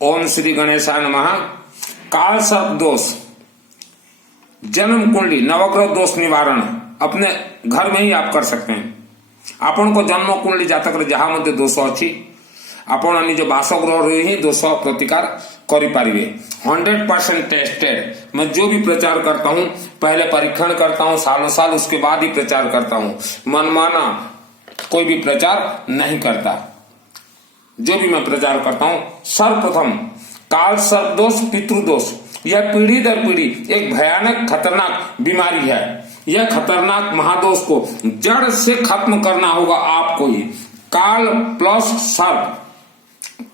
ओम श्री गणेशाय नमः। काल सर्प दोष, जन्म कुंडली नवग्रह दोष निवारण अपने घर में ही आप कर सकते हैं। आपण को जन्म कुंडली जातक जहाँ मध्य दोष अच्छी आपण निज बासगृह ही दोष प्रतिकार करें। 100% टेस्टेड। मैं जो भी प्रचार करता हूँ पहले परीक्षण करता हूँ सालों साल, उसके बाद ही प्रचार करता हूँ। मनमाना कोई भी प्रचार नहीं करता। जो भी मैं प्रचार करता हूँ, सर्वप्रथम काल सर्प दोष, पितृदोष, यह पीढ़ी दर पीढ़ी एक भयानक खतरनाक बीमारी है। यह खतरनाक महादोष को जड़ से खत्म करना होगा आपको ही। काल प्लस सर्प,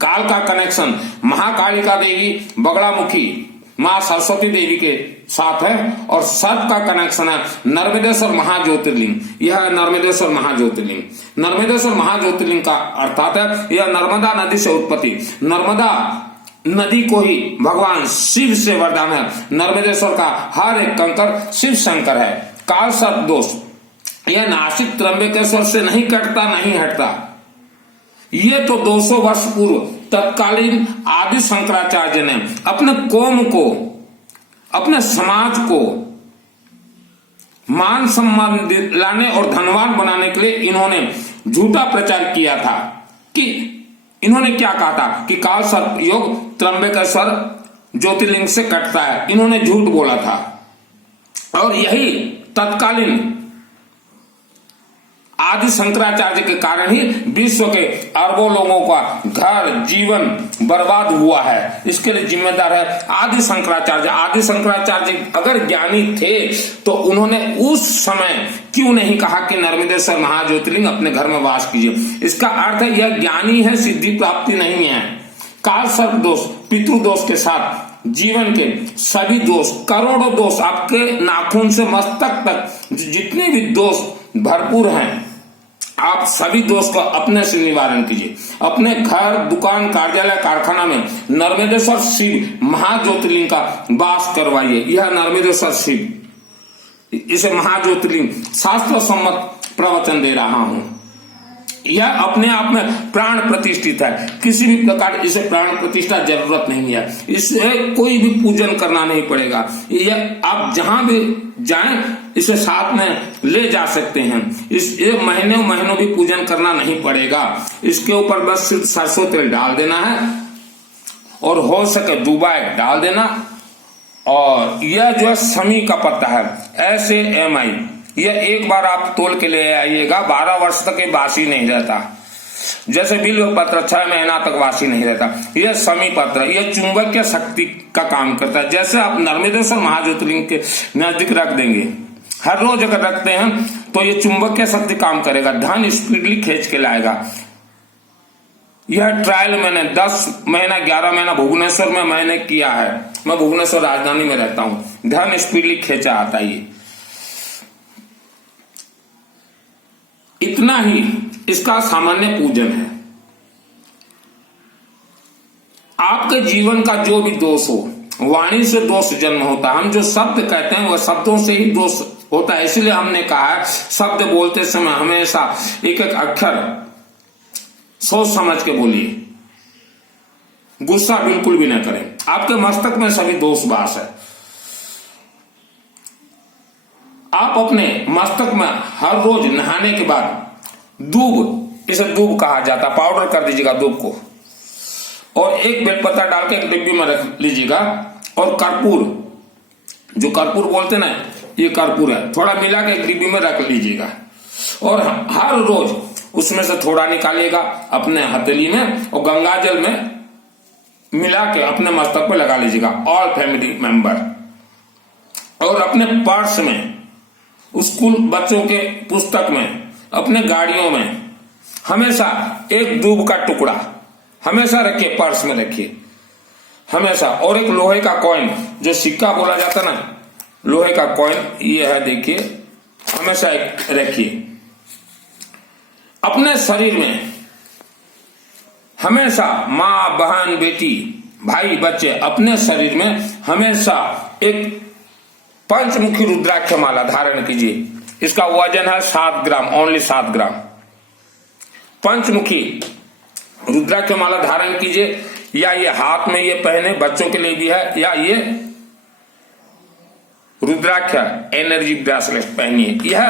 काल का कनेक्शन महाकालिका देवी बगड़ामुखी माँ सरस्वती देवी के साथ है, और सर्प का कनेक्शन है नर्मदेश्वर महाज्योतिर्लिंग। यह है नर्मदेश्वर महाज्योतिर्लिंग। नर्मदेश्वर महाज्योतिर्लिंग का अर्थात है यह नर्मदा नदी से उत्पत्ति। नर्मदा नदी को ही भगवान शिव से वरदान है। नर्मदेश्वर का हर एक कंकर शिव शंकर है। काल सर्प दोष यह नासिक त्र्यंबकेश्वर से नहीं कटता, नहीं हटता। ये तो 200 वर्ष पूर्व तत्कालीन आदि शंकराचार्य ने अपने कौम को, अपने समाज को मान सम्मान दिलाने और धनवान बनाने के लिए इन्होंने झूठा प्रचार किया था। कि इन्होंने क्या कहा था कि काल सर्प योग त्र्यंबकेश्वर ज्योतिर्लिंग से कटता है। इन्होंने झूठ बोला था, और यही तत्कालीन आदि शंकराचार्य के कारण ही विश्व के अरबों लोगों का घर जीवन बर्बाद हुआ है। इसके लिए जिम्मेदार है आदि शंकराचार्य। आदि शंकराचार्य अगर ज्ञानी थे तो उन्होंने उस समय क्यों नहीं कहा कि नर्मदेश्वर महाज्योतिर्लिंग अपने घर में वास कीजिए। इसका अर्थ है यह ज्ञानी है, सिद्धि प्राप्ति नहीं है। काल सर्प दोष पितृदोष के साथ जीवन के सभी दोष, करोड़ों दोष, आपके नाखून से मस्तक तक जितने भी दोष भरपूर हैं, आप सभी दोष को अपने से निवारण कीजिए। अपने घर, दुकान, कार्यालय, कारखाना में नर्मदेश्वर शिव महाज्योतिर्लिंग का वास करवाइए। यह नर्मदेश्वर शिव, इसे महाज्योतिर्लिंग शास्त्र सम्मत प्रवचन दे रहा हूं। यह अपने आप में प्राण प्रतिष्ठित है। किसी भी प्रकार इसे प्राण प्रतिष्ठा जरूरत नहीं है। इसे कोई भी पूजन करना नहीं पड़ेगा। यह आप जहां भी जाएं इसे साथ में ले जा सकते हैं। इस महीनों भी पूजन करना नहीं पड़ेगा। इसके ऊपर बस सिर्फ सरसों तेल डाल देना है, और हो सके दूबा डाल देना। और यह जो है समी का पत्ता है, SAMI, यह एक बार आप तोल के ले आइएगा। 12 वर्ष तक ये बासी नहीं रहता। जैसे बिल्व पत्र 6 महीना तक वासी नहीं रहता। यह समी पत्र, यह चुंबकीय शक्ति का काम करता है। जैसे आप नर्मदेश्वर महाज्योतिर्लिंग के नजदीक रख देंगे, हर रोज अगर रखते हैं तो ये चुंबकीय शक्ति काम करेगा, धन स्पीडली खींच के लाएगा। यह ट्रायल मैंने 10 महीना 11 महीना भुवनेश्वर में मैंने किया है। मैं भुवनेश्वर राजधानी में रहता हूं। धन स्पीडली खींचा आता है। इतना ही इसका सामान्य पूजन है। आपके जीवन का जो भी दोष हो, वाणी से दोष जन्म होता है। हम जो शब्द कहते हैं वह शब्दों से ही दोष होता है। इसलिए हमने कहा है शब्द बोलते समय हमेशा एक एक अक्षर सोच समझ के बोलिए। गुस्सा बिल्कुल भी न करें। आपके मस्तक में सभी दोष वास है। आप अपने मस्तक में हर रोज नहाने के बाद दूब, इसे दूब कहा जाता, पाउडर कर दीजिएगा दूब को, और एक बेलपत्ता डाल के एक डिब्बी में रख लीजिएगा। और कर्पूर, जो कर्पूर बोलते ना, ये कर्पूर है, थोड़ा मिला के एक डिब्बी में रख लीजिएगा। और हर रोज उसमें से थोड़ा निकालिएगा अपने हथेली में, और गंगा जल में मिला के अपने मस्तक पे लगा लीजिएगा। ऑल फैमिली मेंबर, और अपने पर्स में, स्कूल बच्चों के पुस्तक में, अपने गाड़ियों में हमेशा एक दूब का टुकड़ा हमेशा रखिए, पर्स में रखिए हमेशा। और एक लोहे का कॉइन, जो सिक्का बोला जाता ना, लोहे का कॉइन ये है, देखिए, हमेशा एक रखिए। अपने शरीर में हमेशा माँ, बहन, बेटी, भाई, बच्चे, अपने शरीर में हमेशा एक पंचमुखी रुद्राक्ष माला धारण कीजिए। इसका वजन है 7 ग्राम, ओनली 7 ग्राम। पंचमुखी रुद्राक्ष माला धारण कीजिए। या ये हाथ में ये पहने, बच्चों के लिए भी है, या ये रुद्राक्ष एनर्जी ब्रेसलेट पहनिए। यह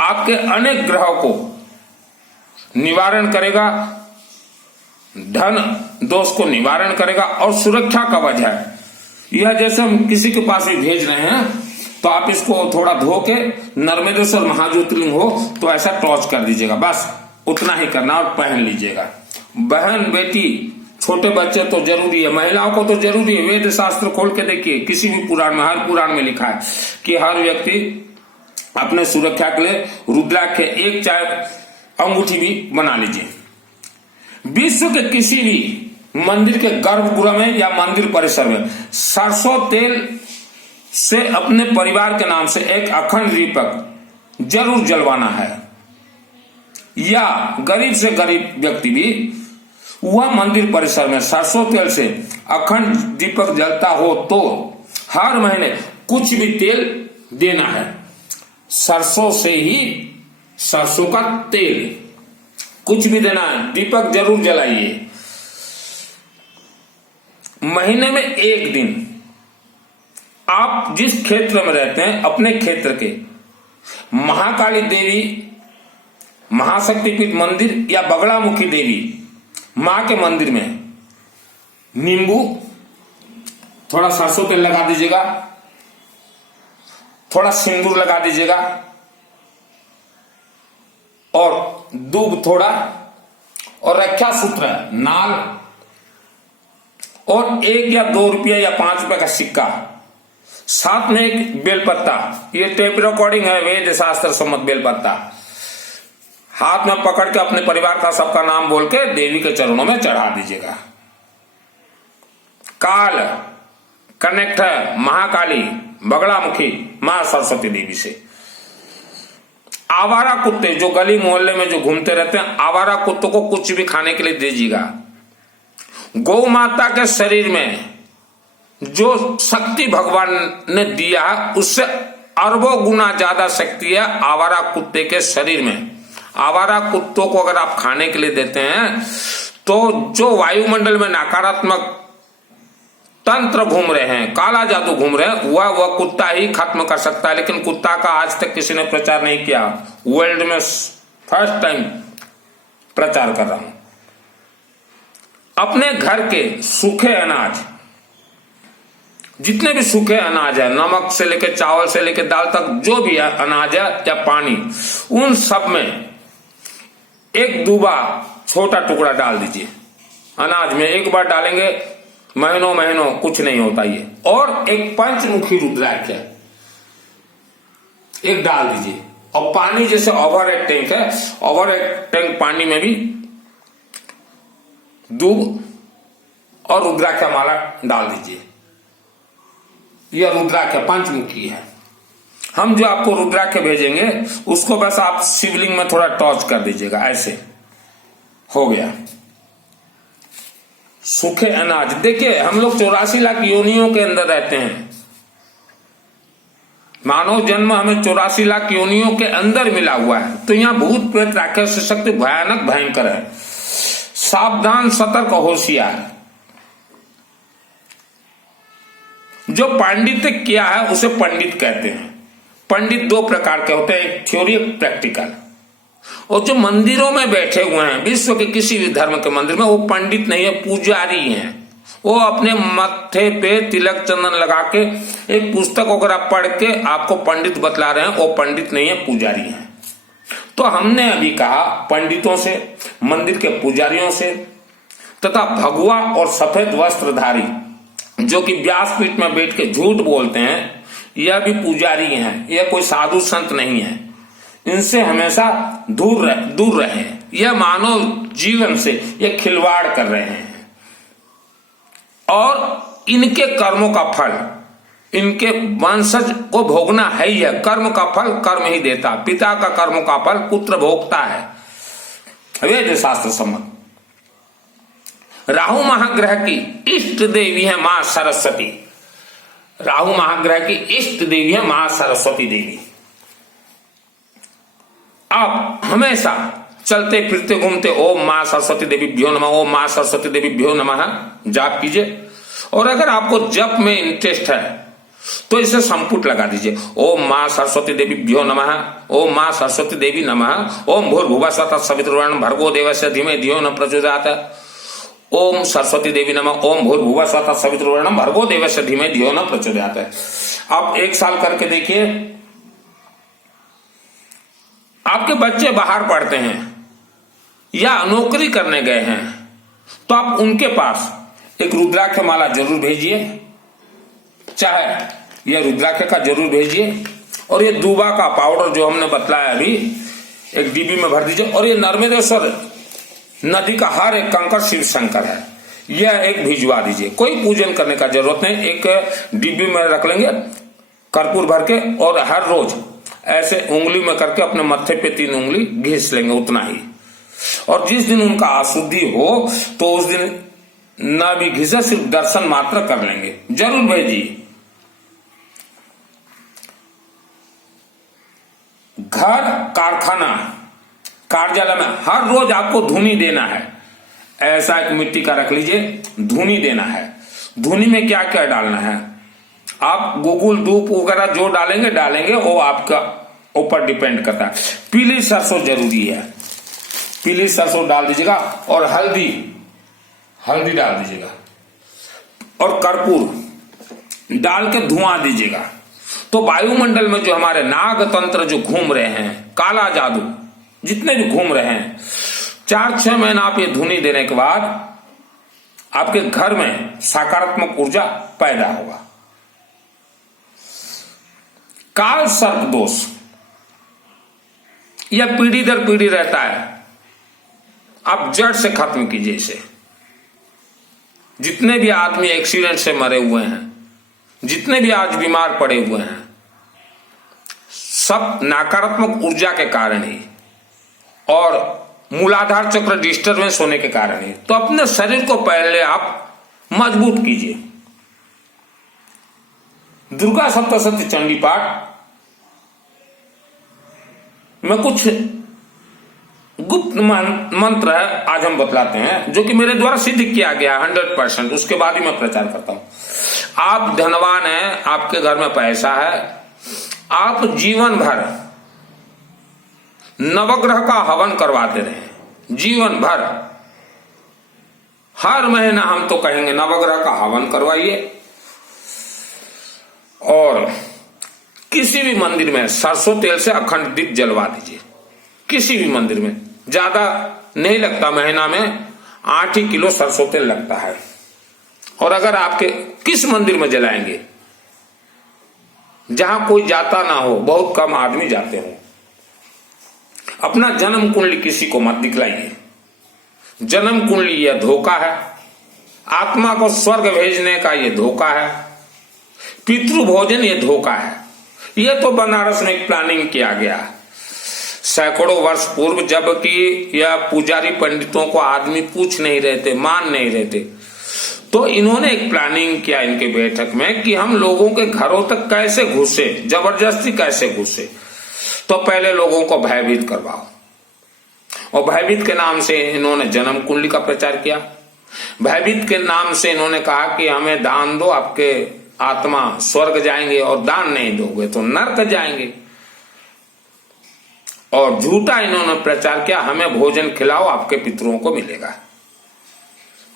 आपके अनेक ग्रहों को निवारण करेगा, धन दोष को निवारण करेगा और सुरक्षा कवच है। यह जैसे हम किसी के पास भी भेज रहे हैं तो आप इसको थोड़ा धो के नर्मदेश्वर महाज्योतिर्लिंग हो तो ऐसा टॉर्च कर दीजिएगा, बस उतना ही करना और पहन लीजिएगा। बहन बेटी छोटे बच्चे तो जरूरी है, महिलाओं को तो जरूरी है। वेद शास्त्र खोल के देखिए, किसी भी पुराण में, हर पुराण में लिखा है कि हर व्यक्ति अपने सुरक्षा के लिए रुद्राक्ष एक चाहे अंगूठी भी बना लीजिए। विश्व के किसी भी मंदिर के गर्भगृह में या मंदिर परिसर में सरसों तेल से अपने परिवार के नाम से एक अखंड दीपक जरूर जलवाना है। या गरीब से गरीब व्यक्ति भी वह मंदिर परिसर में सरसों तेल से अखंड दीपक जलता हो तो हर महीने कुछ भी तेल देना है। सरसों से ही, सरसों का तेल कुछ भी देना है, दीपक जरूर जलाइए। महीने में एक दिन आप जिस क्षेत्र में रहते हैं अपने क्षेत्र के महाकाली देवी, महाशक्तिपीठ मंदिर या बगड़ामुखी देवी मां के मंदिर में नींबू, थोड़ा सरसों तेल लगा दीजिएगा, थोड़ा सिंदूर लगा दीजिएगा और दूब थोड़ा और रक्षा सूत्र नाल और 1 या 2 रुपया या 5 रुपए का सिक्का, साथ में एक बेलपत्ता। ये टेप रिकॉर्डिंग है, वेद शास्त्र सम्मत बेलपत्ता हाथ में पकड़ के अपने परिवार का सबका नाम बोल के देवी के चरणों में चढ़ा दीजिएगा। काल कनेक्ट है महाकाली बगड़ामुखी मां सरस्वती देवी से। आवारा कुत्ते जो गली मोहल्ले में जो घूमते रहते हैं, आवारा कुत्तों को कुछ भी खाने के लिए दीजिएगा। गौ माता के शरीर में जो शक्ति भगवान ने दिया है उससे अरबों गुना ज्यादा शक्ति है आवारा कुत्ते के शरीर में। आवारा कुत्तों को अगर आप खाने के लिए देते हैं तो जो वायुमंडल में नकारात्मक तंत्र घूम रहे हैं, काला जादू घूम रहे हैं, वह कुत्ता ही खत्म कर सकता है। लेकिन कुत्ता का आज तक किसी ने प्रचार नहीं किया। वर्ल्ड में फर्स्ट टाइम प्रचार कर रहा हूं। अपने घर के सूखे अनाज, जितने भी सूखे अनाज है, नमक से लेकर चावल से लेकर दाल तक जो भी है अनाज है या पानी, उन सब में एक दूबा छोटा टुकड़ा डाल दीजिए। अनाज में एक बार डालेंगे, महीनों महीनों कुछ नहीं होता ये। और एक पंचमुखी रुद्राक्ष एक डाल दीजिए। और पानी जैसे ओवर एक टैंक है, ओवर एक टैंक पानी में भी दूब और रुद्राक्ष माला डाल दीजिए। यह रुद्राक्ष पंचमुखी है। हम जो आपको रुद्राक्ष भेजेंगे उसको बस आप शिवलिंग में थोड़ा टॉर्च कर दीजिएगा, ऐसे हो गया। सूखे अनाज, देखिए हम लोग 84 लाख योनियों के अंदर रहते हैं। मानव जन्म हमें 84 लाख योनियों के अंदर मिला हुआ है। तो यहां भूत प्रेत राक्षस शक्ति भयानक भयंकर है। सावधान, सतर्क, होशियार। जो पांडित्य किया है उसे पंडित कहते हैं। पंडित 2 प्रकार के होते हैं, एक थ्योरी, एक प्रैक्टिकल। और जो मंदिरों में बैठे हुए हैं विश्व के किसी भी धर्म के मंदिर में, वो पंडित नहीं है, पुजारी हैं। वो अपने मत्थे पे तिलक चंदन लगा के एक पुस्तक अगर आप पढ़ के आपको पंडित बतला रहे हैं, वो पंडित नहीं है, पुजारी हैं। तो हमने अभी कहा पंडितों से, मंदिर के पुजारियों से, तथा भगवा और सफेद वस्त्रधारी जो कि व्यासपीठ में बैठ के झूठ बोलते हैं, यह भी पुजारी हैं। यह कोई साधु संत नहीं है। इनसे हमेशा दूर रहे। यह मानव जीवन से यह खिलवाड़ कर रहे हैं और इनके कर्मों का फल इनके वंशज को भोगना है ही है। कर्म का फल कर्म ही देता। पिता का कर्मों का फल पुत्र भोगता है, वेद शास्त्र सम्मत। राहु महाग्रह की इष्ट देवी है मां सरस्वती। राहु महाग्रह की इष्ट देवी है मां सरस्वती देवी। आप हमेशा चलते फिरते घूमते ओम मां सरस्वती देवी भ्यो नमः, ओम मां सरस्वती देवी भ्यो नमः जाप कीजिए। और अगर आपको जप में इंटरेस्ट है तो इसे संपुट लगा दीजिए, ओम मां सरस्वती देवी भ्यो नमः, ओम मां सरस्वती देवी नमः, ओम भूर्भुवः स्वः तत्सवितुर्वरेण्यं भर्गो देवस्य धीमहि धियो न प्रचोदयात्, ओम सरस्वती देवी नमः, ओम भूर्भुवः स्वः तत्सवितुर्वरेण्यं भर्गो देवस्य धीमहि धियो न प्रचोदयात्। आप 1 साल करके देखिए। आपके बच्चे बाहर पढ़ते हैं या नौकरी करने गए हैं तो आप उनके पास एक रुद्राक्ष माला जरूर भेजिए, चाहे यह रुद्राक्ष का जरूर भेजिए। और ये दूबा का पाउडर जो हमने बतलाया अभी एक डिब्बी में भर दीजिए। और ये नर्मदेश्वर नदी का हर एक कंकर शिव शंकर है, यह एक भिजवा दीजिए। कोई पूजन करने का जरूरत नहीं, एक डिब्बी में रख लेंगे कर्पूर भर के और हर रोज ऐसे उंगली में करके अपने मत्थे पे 3 उंगली घिस लेंगे, उतना ही। और जिस दिन उनका अशुद्धि हो तो उस दिन ना भी घिसे, सिर्फ दर्शन मात्र कर लेंगे, जरूर भेजिए। घर, कारखाना, कार्यालय में हर रोज आपको धुनी देना है। ऐसा एक मिट्टी का रख लीजिए, धुनी देना है। धुनी में क्या क्या डालना है, आप गुगुल धूप वगैरह जो डालेंगे वो आपका ऊपर डिपेंड करता है। पीली सरसों जरूरी है, पीली सरसों डाल दीजिएगा। और हल्दी डाल दीजिएगा और कर्पूर डाल के धुआं दीजिएगा। तो वायुमंडल में जो हमारे नाग तंत्र जो घूम रहे हैं, काला जादू जितने भी घूम रहे हैं, 4-6 महीना आप ये धुनी देने के बाद आपके घर में सकारात्मक ऊर्जा पैदा होगा। काल सर्प दोष यह पीढ़ी दर पीढ़ी रहता है, आप जड़ से खत्म कीजिए इसे। जितने भी आदमी एक्सीडेंट से मरे हुए हैं, जितने भी आज बीमार पड़े हुए हैं, सब नकारात्मक ऊर्जा के कारण ही और मूलाधार चक्र डिस्टर्बेंस होने के कारण ही। तो अपने शरीर को पहले आप मजबूत कीजिए। दुर्गा सप्तशती चंडी पाठ में कुछ गुप्त मंत्र है, आज हम बतलाते हैं, जो कि मेरे द्वारा सिद्ध किया गया 100%। उसके बाद ही मैं प्रचार करता हूं। आप धनवान हैं, आपके घर में पैसा है, आप जीवन भर नवग्रह का हवन करवाते रहे, जीवन भर। हर महीना हम तो कहेंगे नवग्रह का हवन करवाइए। और किसी भी मंदिर में सरसों तेल से अखंड दीप जलवा दीजिए, किसी भी मंदिर में। ज्यादा नहीं लगता, महीना में 8 ही किलो सरसों तेल लगता है। और अगर आपके किस मंदिर में जलाएंगे जहां कोई जाता ना हो, बहुत कम आदमी जाते हो, अपना जन्म कुंडली किसी को मत दिखलाइए। जन्म कुंडली यह धोखा है, आत्मा को स्वर्ग भेजने का यह धोखा है, पितृ भोजन यह धोखा है। यह तो बनारस में एक प्लानिंग किया गया सैकड़ों वर्ष पूर्व, जबकि यह पुजारी पंडितों को आदमी पूछ नहीं रहे थे, मान नहीं रहे थे। तो इन्होंने एक प्लानिंग किया इनके बैठक में कि हम लोगों के घरों तक कैसे घुसे, जबरदस्ती कैसे घुसे। तो पहले लोगों को भयभीत करवाओ, और भयभीत के नाम से इन्होंने जन्म कुंडली का प्रचार किया। भयभीत के नाम से इन्होंने कहा कि हमें दान दो, आपके आत्मा स्वर्ग जाएंगे, और दान नहीं दोगे तो नरक जाएंगे। और झूठा इन्होंने प्रचार किया, हमें भोजन खिलाओ, आपके पितरों को मिलेगा।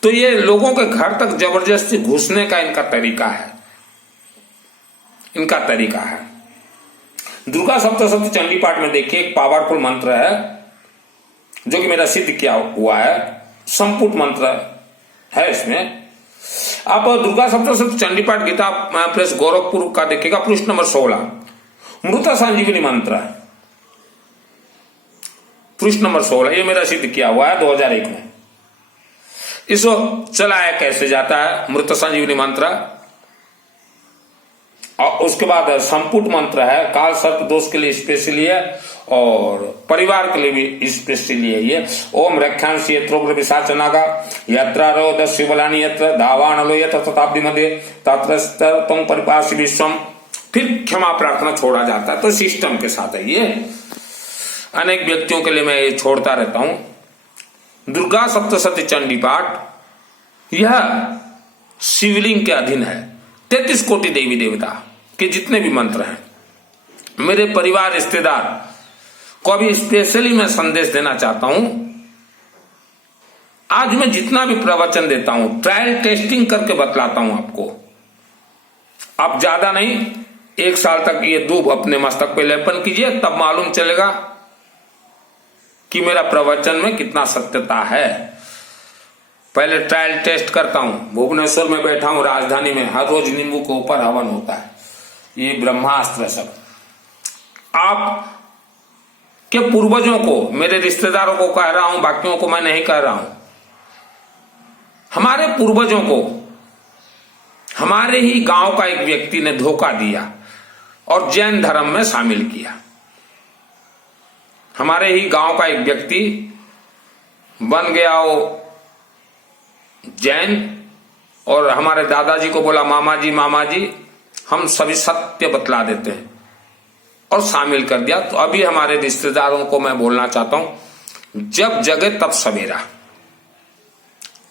तो ये लोगों के घर तक जबरदस्ती घुसने का इनका तरीका है, इनका तरीका है। दुर्गा सप्तशती चंडी पाठ में देखिए एक पावरफुल मंत्र है जो कि मेरा सिद्ध किया हुआ है, संपुट मंत्र है इसमें। आप दुर्गा सप्तशती चंडी पाठ गीता प्रेस गोरखपुर का देखिएगा, पृष्ठ नंबर 16, मृत संजीवनी मंत्र है, पृष्ठ नंबर 16। ये मेरा सिद्ध किया हुआ है 2001 में। इसको चलाया कैसे जाता है, मृत संजीवनी मंत्र, और उसके बाद संपुट मंत्र है, काल सर्प दोष के लिए स्पेशली है और परिवार के लिए भी स्पेशली है ये। ओम रक्षांसी यत्रोग्र विशाचनागा यत्रारो दस्युबलानि यत्र दावानलो यत्र शताब्दी मध्य तत्र परिपासी विश्वम। फिर क्षमा प्रार्थना छोड़ा जाता है, तो सिस्टम के साथ है ये। अनेक व्यक्तियों के लिए मैं ये छोड़ता रहता हूं। दुर्गा सप्तशती चंडी पाठ यह शिवलिंग के अधीन है। 33 कोटि देवी देवता के जितने भी मंत्र हैं, मेरे परिवार रिश्तेदार को अभी स्पेशली मैं संदेश देना चाहता हूं। आज मैं जितना भी प्रवचन देता हूं ट्रायल टेस्टिंग करके बतलाता हूं आपको। आप ज्यादा नहीं, 1 साल तक ये दूब अपने मस्तक पे लेपन कीजिए, तब मालूम चलेगा कि मेरा प्रवचन में कितना सत्यता है। पहले ट्रायल टेस्ट करता हूं। भुवनेश्वर में बैठा हूं, राजधानी में, हर रोज नींबू के ऊपर हवन होता है। ये ब्रह्मास्त्र सब आप के पूर्वजों को, मेरे रिश्तेदारों को कह रहा हूं, बाकियों को मैं नहीं कह रहा हूं। हमारे पूर्वजों को हमारे ही गांव का एक व्यक्ति ने धोखा दिया और जैन धर्म में शामिल किया। हमारे ही गांव का एक व्यक्ति बन गया वो जैन और हमारे दादाजी को बोला मामा जी हम सभी सत्य बतला देते हैं और शामिल कर दिया। तो अभी हमारे रिश्तेदारों को मैं बोलना चाहता हूं, जब जगे तब सवेरा।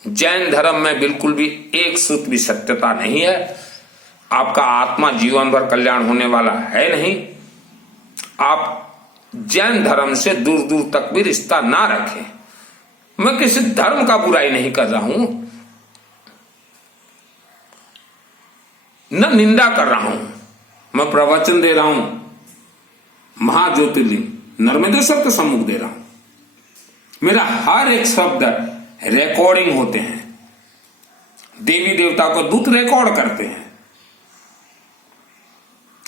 जैन धर्म में बिल्कुल भी एक सूत्र भी सत्यता नहीं है। आपका आत्मा जीवन भर कल्याण होने वाला है नहीं। आप जैन धर्म से दूर दूर तक भी रिश्ता ना रखें। मैं किसी धर्म का बुराई नहीं कर रहा हूं, न निंदा कर रहा हूं। मैं प्रवचन दे रहा हूं, महाज्योतिर्लिंग नर्मदेश्वर के सम्मुख दे रहा हूं। मेरा हर एक शब्द रिकॉर्डिंग होते हैं। देवी देवता को दूत रिकॉर्ड करते हैं।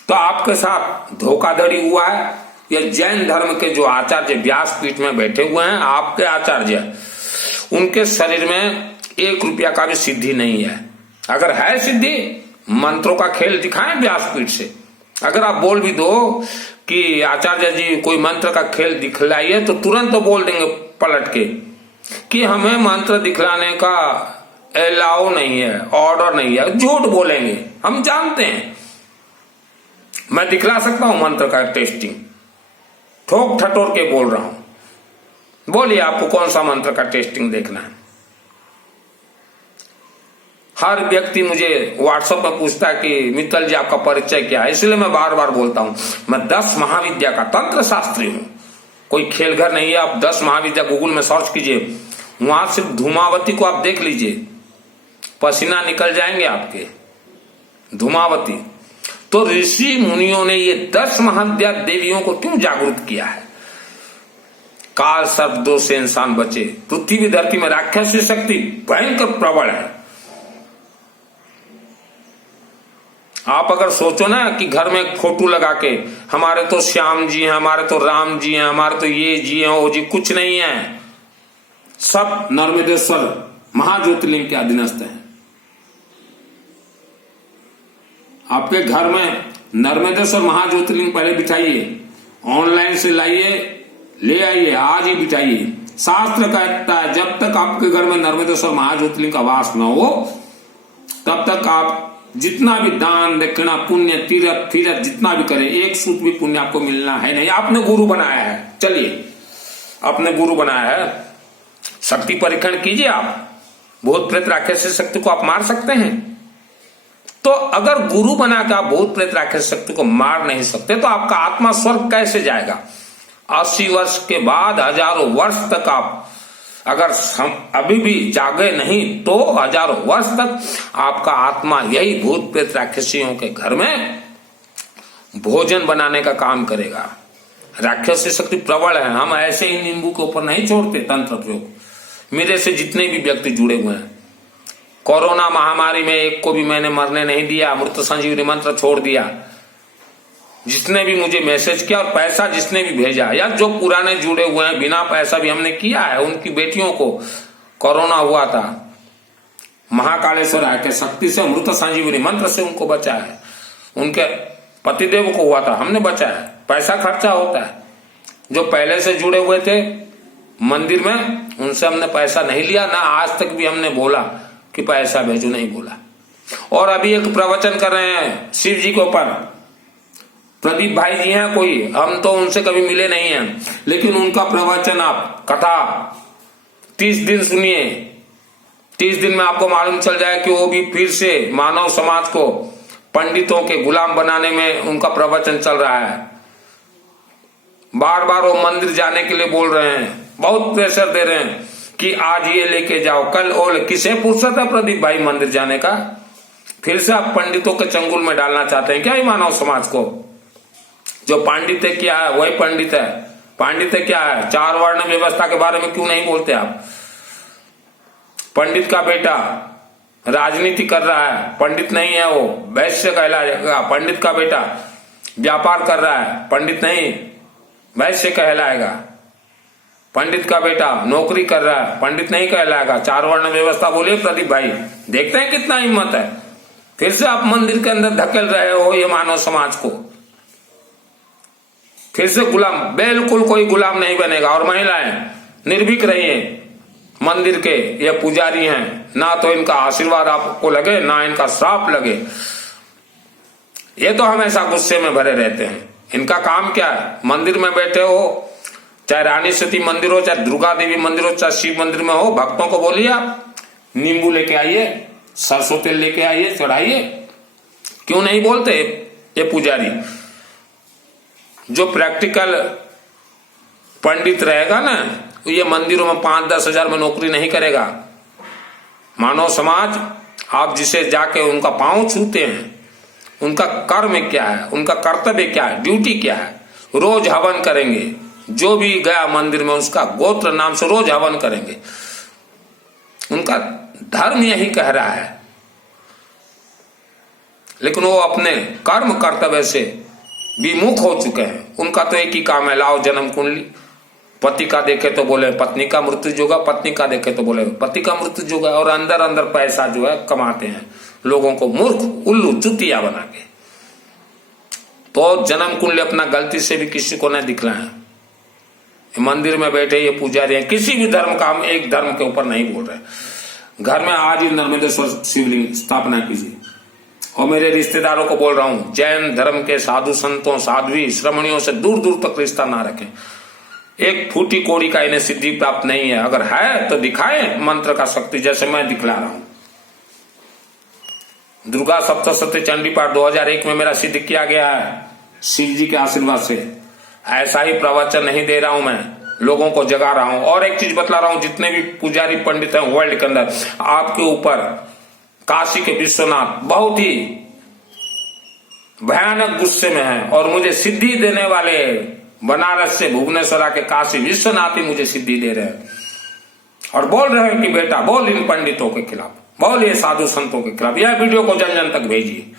तो आपके साथ धोखाधड़ी हुआ है। यह जैन धर्म के जो आचार्य व्यासपीठ में बैठे हुए हैं, आपके आचार्य, उनके शरीर में 1 रुपया का भी सिद्धि नहीं है। अगर है सिद्धि, मंत्रों का खेल दिखाएं व्यासपीठ से। अगर आप बोल भी दो कि आचार्य जी कोई मंत्र का खेल दिखलाइए, तो तुरंत तो बोल देंगे पलट के कि हमें मंत्र दिखलाने का अलाउ नहीं है, ऑर्डर नहीं है। झूठ बोलेंगे, हम जानते हैं। मैं दिखला सकता हूं मंत्र का टेस्टिंग, ठोक ठटोर के बोल रहा हूं। बोलिए आपको कौन सा मंत्र का टेस्टिंग देखना है। हर व्यक्ति मुझे व्हाट्सएप पर पूछता है कि मित्तल जी आपका परिचय क्या है, इसलिए मैं बार बार बोलता हूं मैं 10 महाविद्या का तंत्र शास्त्री हूं। कोई खेल घर नहीं है। आप 10 महाविद्या गूगल में सर्च कीजिए, वहां सिर्फ धूमावती को आप देख लीजिए, पसीना निकल जाएंगे आपके। धूमावती तो ऋषि मुनियों ने ये 10 महाविद्या देवियों को क्यों जागरूक किया है? काल सर्प दोष से इंसान बचे। पृथ्वी धरती में राक्षसी शक्ति भयंकर प्रबल है। आप अगर सोचो ना कि घर में एक फोटो लगा के हमारे तो श्याम जी हैं, हमारे तो राम जी हैं, हमारे तो ये जी हैं, वो जी, कुछ नहीं है। सब नर्मदेश्वर महाज्योतिर्लिंग के अधीनस्थ हैं। आपके घर में नर्मदेश्वर महाज्योतिर्लिंग पहले बिठाइए, ऑनलाइन से लाइए, ले आइए, आज ही बिठाइए। शास्त्र कहता है जब तक आपके घर में नर्मदेश्वर महाज्योतिर्लिंग का वास न हो, तब तक आप जितना भी दान दक्षिणा पुण्य तीर्थ जितना भी करें, 1 सूत भी पुण्य आपको मिलना है नहीं। आपने गुरु बनाया है, चलिए आपने गुरु बनाया है, शक्ति परीक्षण कीजिए। आप भूत प्रेत राक्षस शक्ति को आप मार सकते हैं। तो अगर गुरु बना के आप भूत प्रेत राक्षस शक्ति को मार नहीं सकते, तो आपका आत्मा स्वर्ग कैसे जाएगा? 80 वर्ष के बाद, हजारों वर्ष तक आप अगर अभी भी जागे नहीं, तो हजारों वर्ष तक आपका आत्मा यही भूत प्रेत राक्षसियों के घर में भोजन बनाने का काम करेगा। राक्षसी शक्ति प्रबल है। हम ऐसे ही नींबू के ऊपर नहीं छोड़ते तंत्र प्रयोग। मेरे से जितने भी व्यक्ति जुड़े हुए हैं, कोरोना महामारी में एक को भी मैंने मरने नहीं दिया। अमृत संजीवनी मंत्र छोड़ दिया। जिसने भी मुझे मैसेज किया और पैसा जिसने भी भेजा, या जो पुराने जुड़े हुए हैं बिना पैसा भी हमने किया है, उनकी बेटियों को कोरोना हुआ था, महाकालेश्वर आके शक्ति से अमृत संजीवनी मंत्र से उनको बचा है। उनके पतिदेव को हुआ था, हमने बचा है। पैसा खर्चा होता है। जो पहले से जुड़े हुए थे मंदिर में, उनसे हमने पैसा नहीं लिया, ना आज तक भी हमने बोला कि पैसा भेजो, नहीं बोला। और अभी एक प्रवचन कर रहे हैं शिव जी के ऊपर, प्रदीप भाई जी हैं कोई, हम तो उनसे कभी मिले नहीं हैं, लेकिन उनका प्रवचन आप कथा 30 दिन सुनिए, 30 दिन में आपको मालूम चल जाए कि वो भी फिर से मानव समाज को पंडितों के गुलाम बनाने में उनका प्रवचन चल रहा है। बार बार वो मंदिर जाने के लिए बोल रहे हैं, बहुत प्रेशर दे रहे हैं कि आज ये लेके जाओ, कल और किसे फुर्सत है प्रदीप भाई मंदिर जाने का? फिर से आप पंडितों के चंगुल में डालना चाहते हैं क्या ही मानव समाज को? जो पांडित्य क्या है वही पंडित है। पांडित्य क्या है? 4 वर्ण व्यवस्था के बारे में क्यों नहीं बोलते आप? पंडित का बेटा राजनीति कर रहा है, पंडित नहीं है वो, वैश्य कहलाएगा। पंडित का बेटा व्यापार कर रहा है, पंडित नहीं, वैश्य कहलाएगा। पंडित का बेटा नौकरी कर रहा है, पंडित नहीं कहलाएगा। 4 वर्ण व्यवस्था बोलिए प्रदीप भाई, देखते हैं कितना हिम्मत है। फिर से आप मंदिर के अंदर धकेल रहे हो ये मानव समाज को। फिर से गुलाम, बिल्कुल कोई गुलाम नहीं बनेगा। और महिलाएं निर्भीक रहिए, मंदिर के ये पुजारी हैं, ना तो इनका आशीर्वाद आपको लगे ना इनका श्राप लगे। ये तो हमेशा गुस्से में भरे रहते हैं। इनका काम क्या है? मंदिर में बैठे हो, चाहे रानी सती मंदिर हो, चाहे दुर्गा देवी मंदिर हो, चाहे शिव मंदिर में हो, भक्तों को बोलिए आप नींबू लेके आइए, सरसों तेल लेके आइए, चढ़ाइए। क्यों नहीं बोलते ये पुजारी? जो प्रैक्टिकल पंडित रहेगा ना, ये मंदिरों में 5-10 हजार में नौकरी नहीं करेगा। मानव समाज, आप जिसे जाके उनका पांव छूते हैं, उनका कर्म क्या है, उनका कर्तव्य क्या है, ड्यूटी क्या है? रोज हवन करेंगे। जो भी गया मंदिर में उसका गोत्र नाम से रोज हवन करेंगे। उनका धर्म यही कह रहा है, लेकिन वो अपने कर्म कर्तव्य से विमुख हो चुके हैं। उनका तो एक ही काम है, लाओ जन्म कुंडली, पति का देखे तो बोले पत्नी का मृत्यु जोगा, पत्नी का देखे तो बोले पति का मृत्यु जोगा, और अंदर अंदर पैसा जो है कमाते हैं, लोगों को मूर्ख उल्लू चुतिया बना के। तो जन्म कुंडली अपना गलती से भी किसी को नहीं दिखलाएं। मंदिर में बैठे ये पुजारी हैं, किसी भी धर्म का, हम एक धर्म के ऊपर नहीं बोल रहे। घर में आज ही नर्मदेश्वर शिवलिंग स्थापना कीजिए। और मेरे रिश्तेदारों को बोल रहा हूं, जैन धर्म के साधु संतों, साध्वी, श्रमणियों से दूर दूर तक रिश्ता ना रखें। एक फूटी कोड़ी का इन्हें सिद्धि प्राप्त नहीं है। अगर है तो दिखाएं मंत्र का शक्ति, जैसे मैं दिखला रहा हूं। दुर्गा सप्तशती चंडी पाठ 2001 में मेरा सिद्ध किया गया है शिव जी के आशीर्वाद से। ऐसा ही प्रवचन नहीं दे रहा हूं मैं, लोगों को जगा रहा हूं। और एक चीज बतला रहा हूं, जितने भी पुजारी पंडित हैं वर्ल्ड के अंदर, आपके ऊपर काशी के विश्वनाथ बहुत ही भयानक गुस्से में हैं, और मुझे सिद्धि देने वाले बनारस से भुवनेश्वर के काशी विश्वनाथ ही मुझे सिद्धि दे रहे हैं। और बोल रहे हैं कि बेटा बोल इन पंडितों के खिलाफ, बोल ये साधु संतों के खिलाफ। यह वीडियो को जन जन तक भेजिए।